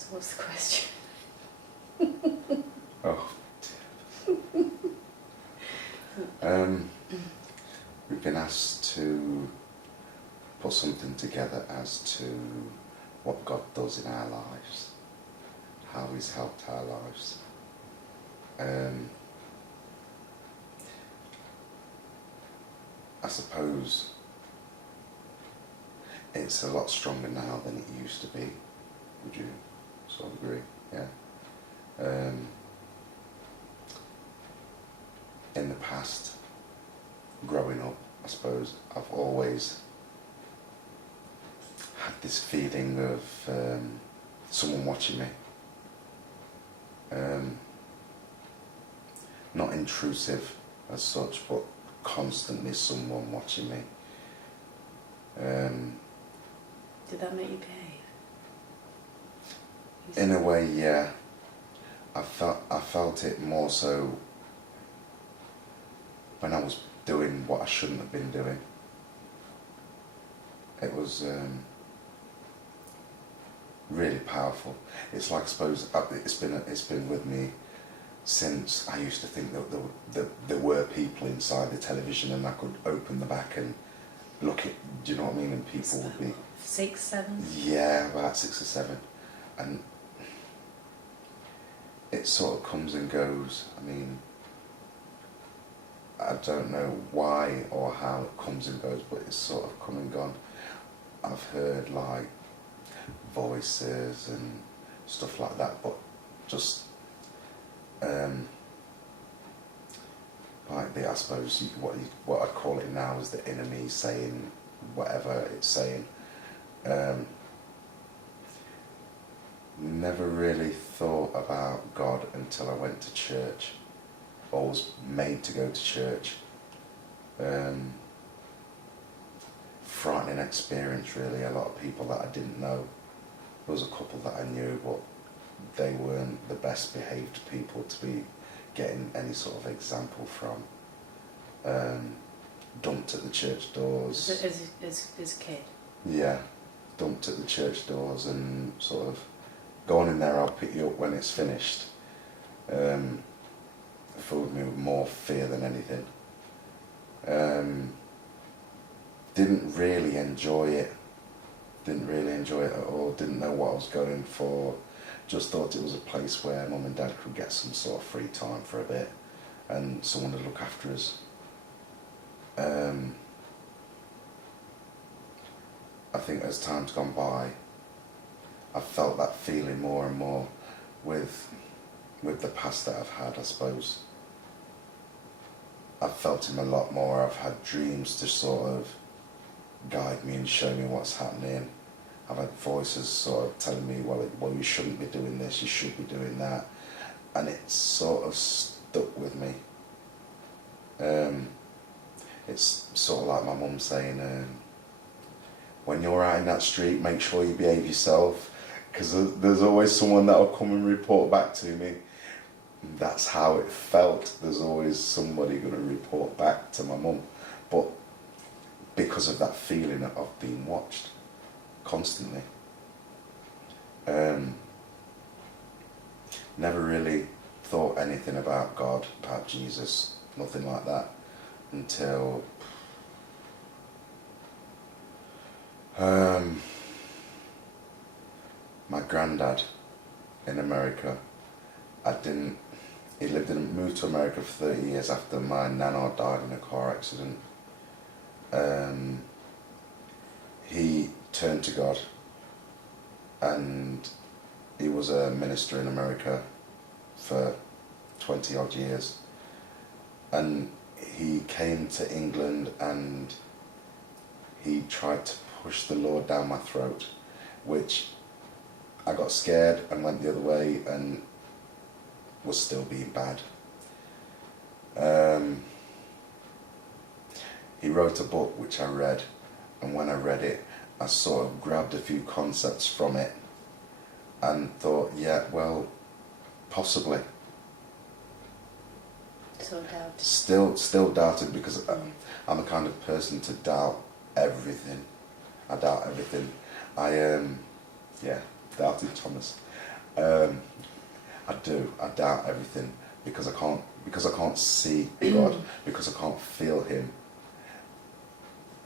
So what's the question? Oh. We've been asked to put something together as to what God does in our lives, how He's helped our lives. I suppose it's a lot stronger now than it used to be. Would you sort of agree? Yeah. In the past, growing up, I suppose, I've always had this feeling of someone watching me. Not intrusive as such, but constantly someone watching me. Did that make you behave? In a way, yeah. I felt it more so when I was doing what I shouldn't have been doing. It was really powerful. It's like, I suppose, it's been with me since I used to think that there were people inside the television and I could open the back and look at, do you know what I mean? And people would be... 6, 7? Yeah, about 6 or 7. And it sort of comes and goes. I mean, I don't know why or how it comes and goes, but it's sort of come and gone. I've heard like voices and stuff like that, but just like I suppose what I'd call it now is the enemy saying whatever it's saying. Never really thought about God until I went to church, or was made to go to church. Frightening experience, really. A lot of people that I didn't know. There was a couple that I knew, but they weren't the best behaved people to be getting any sort of example from. Dumped at the church doors. As a kid? Yeah, dumped at the church doors and sort of, go on in there, I'll pick you up when it's finished. Filled me with more fear than anything. Didn't really enjoy it. Didn't really enjoy it at all. Didn't know what I was going for. Just thought it was a place where Mum and Dad could get some sort of free time for a bit and someone to look after us. I think as time's gone by, I've felt that feeling more and more with the past that I've had, I suppose. I've felt him a lot more. I've had dreams to sort of guide me and show me what's happening. I've had voices sort of telling me, well, you shouldn't be doing this, you should be doing that. And it's sort of stuck with me. It's sort of like my mum saying, when you're out in that street, make sure you behave yourself, because there's always someone that will come and report back to me. That's how it felt. There's always somebody going to report back to my mum. But because of that feeling of being watched constantly. Never really thought anything about God, about Jesus, nothing like that, until my granddad in America. He moved to America for 30 years after my nana died in a car accident. He turned to God, and he was a minister in America for 20 odd years, and he came to England and he tried to push the Lord down my throat, which I got scared and went the other way and was still being bad. He wrote a book which I read, and when I read it, I sort of grabbed a few concepts from it and thought, yeah, well, possibly. So doubted. Still doubted, because I'm the kind of person to doubt everything. I doubt everything. Doubted Thomas. I do. I doubt everything because I can't see God, because I can't feel Him.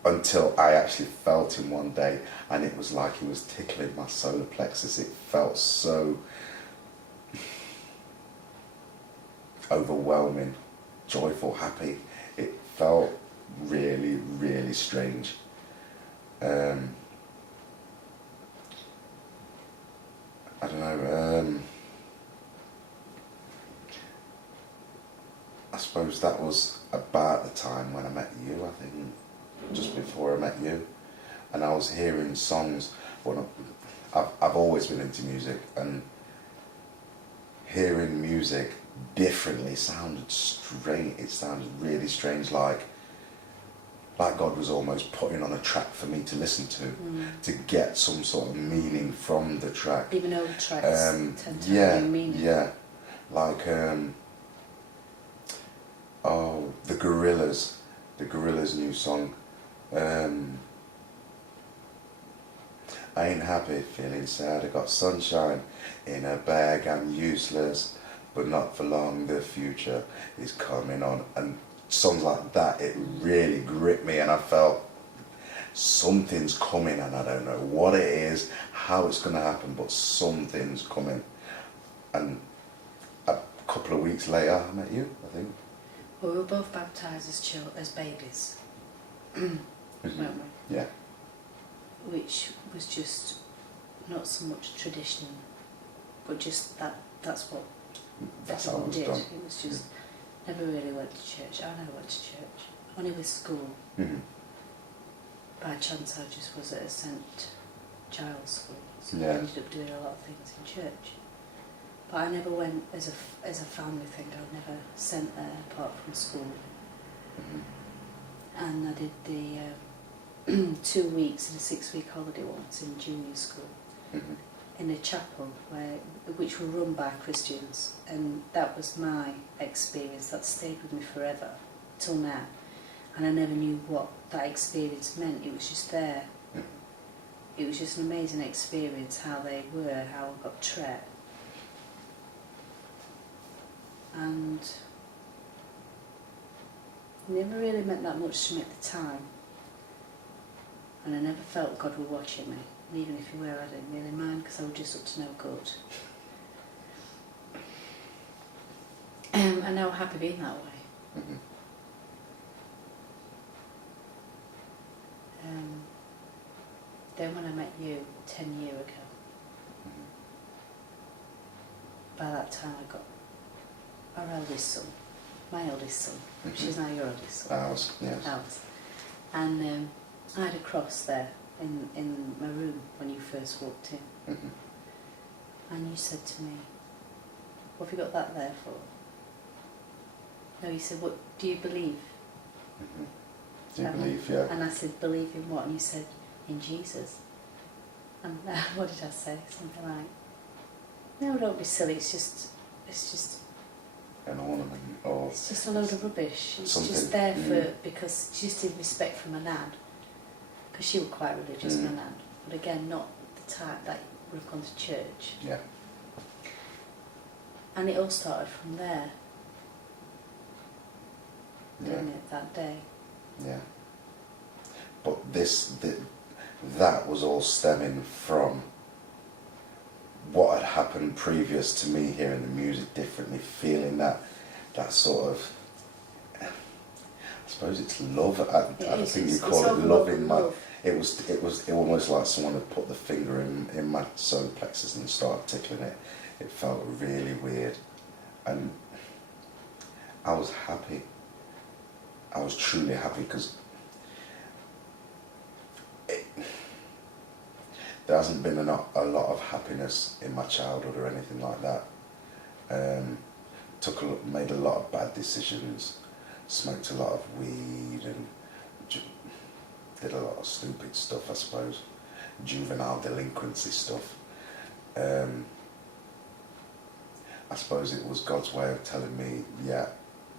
Until I actually felt Him one day, and it was like He was tickling my solar plexus. It felt so overwhelming, joyful, happy. It felt really, really strange. I don't know. I suppose that was about the time when I met you, I think, just before I met you. And I was hearing songs. Well, I've always been into music, and hearing music differently sounded strange. It sounded really strange, like God was almost putting on a track for me to listen to get some sort of meaning from the track. Even though the tracks tend to have no meaning. Yeah, like the Gorillaz new song. I ain't happy, feeling sad, I got sunshine in a bag, I'm useless, but not for long, the future is coming on. And songs like that, it really gripped me, and I felt something's coming, and I don't know what it is, how it's going to happen, but something's coming. And a couple of weeks later, I met you, I think. Well, we were both baptised as babies, weren't we? Yeah. Which was just not so much tradition, but just that's what That's how it everyone was did. done. It was just, never really went to church. I never went to church. Only with school. Mm-hmm. By chance I just was at a St Giles school, so Yeah. I ended up doing a lot of things in church. But I never went as a family thing. I was never sent there apart from school. Mm-hmm. And I did the 2 weeks and a 6-week holiday once in junior school Mm-hmm. in a chapel which were run by Christians, and that was my experience. That stayed with me forever till now, and I never knew what that experience meant. It was just there. It was just an amazing experience, how they were, how I got taught. And it never really meant that much to me at the time. And I never felt God were watching me. And even if He were, I didn't really mind, because I was just up to no good. And now I'm happy being that way. Mm-hmm. Then when I met you 10 years ago, by that time I got our eldest son, my eldest son, which is now your eldest son. Ours, yes. Ours. And I had a cross there in my room when you first walked in. Mm-hmm. And you said to me, what have you got that there for? No, you said, what do you believe? Mm-hmm. Do you believe, yeah? And I said, believe in what? And you said, in Jesus. And what did I say? Something like, no, don't be silly, it's just An ornament, or it's just a load of rubbish. It's something. just there because just in respect for my nan, because she was quite religious, my nan. But again, not the type that would have gone to church. Yeah. And it all started from there, Yeah. didn't it, that day? Yeah. But that was all stemming from what had happened previous to me hearing the music differently, feeling that sort of, I suppose it's love. I think you call it love in my. It was almost like someone had put the finger in my solar plexus and started tickling it. It felt really weird, and I was happy. I was truly happy because there hasn't been a lot of happiness in my childhood or anything like that. Made a lot of bad decisions, smoked a lot of weed, and did a lot of stupid stuff, I suppose, juvenile delinquency stuff. I suppose it was God's way of telling me, yeah,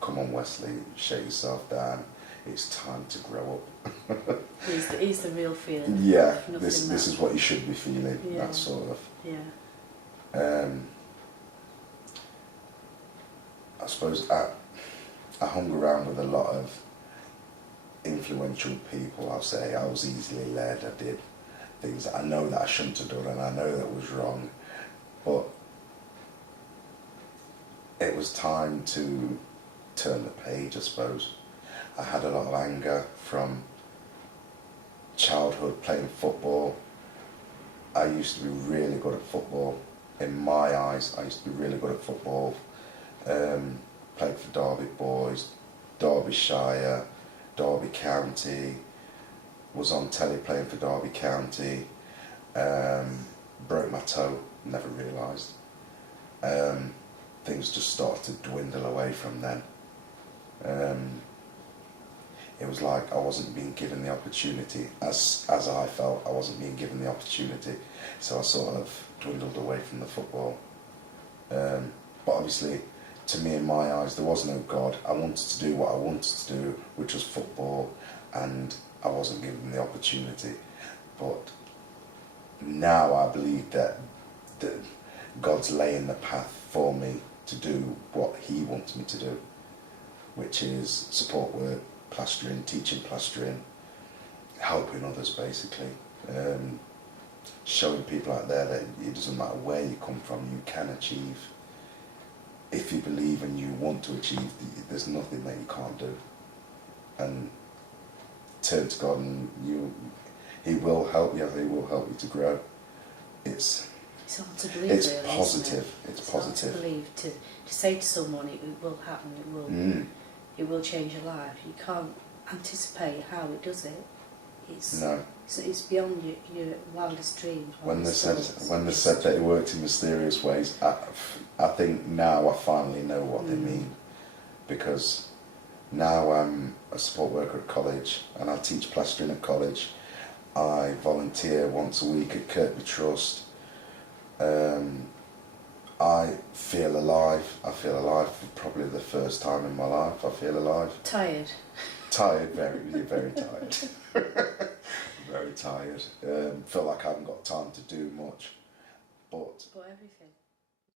come on Wesley, shut yourself down, it's time to grow up. He's the real feeling. Yeah, this is what you should be feeling, Yeah. that sort of. Yeah. I suppose I hung around with a lot of influential people. I'll say I was easily led. I did things that I know that I shouldn't have done, and I know that was wrong. But it was time to turn the page, I suppose. I had a lot of anger from childhood playing football. I used to be really good at football. In my eyes, I used to be really good at football. Played for Derby Boys, Derbyshire, Derby County, was on telly playing for Derby County, broke my toe, never realised. Things just started to dwindle away from then. It was like I wasn't being given the opportunity, as I felt I wasn't being given the opportunity, so I sort of dwindled away from the football. But obviously, to me, in my eyes, there was no God. I wanted to do what I wanted to do, which was football, and I wasn't given the opportunity. But now I believe that God's laying the path for me to do what He wants me to do, which is support work, plastering, teaching plastering, helping others basically, showing people out there that it doesn't matter where you come from, you can achieve. If you believe and you want to achieve, there's nothing that you can't do. And turn to God and He will help you, He will help you to grow. It's hard to believe, it's really, positive. Isn't it? It's positive. Hard to believe, to say to someone it will happen, it will change your life. You can't anticipate how it does it. It's beyond your wildest dreams. When they said that it worked in mysterious ways, I think now I finally know what they mean, because now I'm a support worker at college and I teach plastering at college. I volunteer once a week at Kirkby Trust. I feel alive. I feel alive for probably the first time in my life. I feel alive. Tired. Tired, very tired. Very tired. Feel like I haven't got time to do much, but everything.